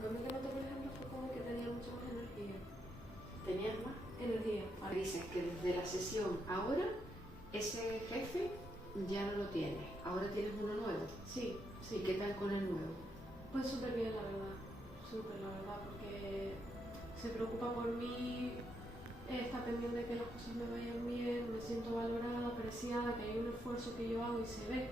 Conmigo, por ejemplo, fue como que tenía mucho más energía. ¿Tenías más? Energía. Dices que desde la sesión ahora, ese jefe ya no lo tienes. Ahora tienes uno nuevo. Sí, ¿Y qué tal con el nuevo? Pues súper bien, la verdad. Súper, la verdad, porque se preocupa por mí, está pendiente de que las cosas me vayan bien, me siento valorada, apreciada, que hay un esfuerzo que yo hago y se ve.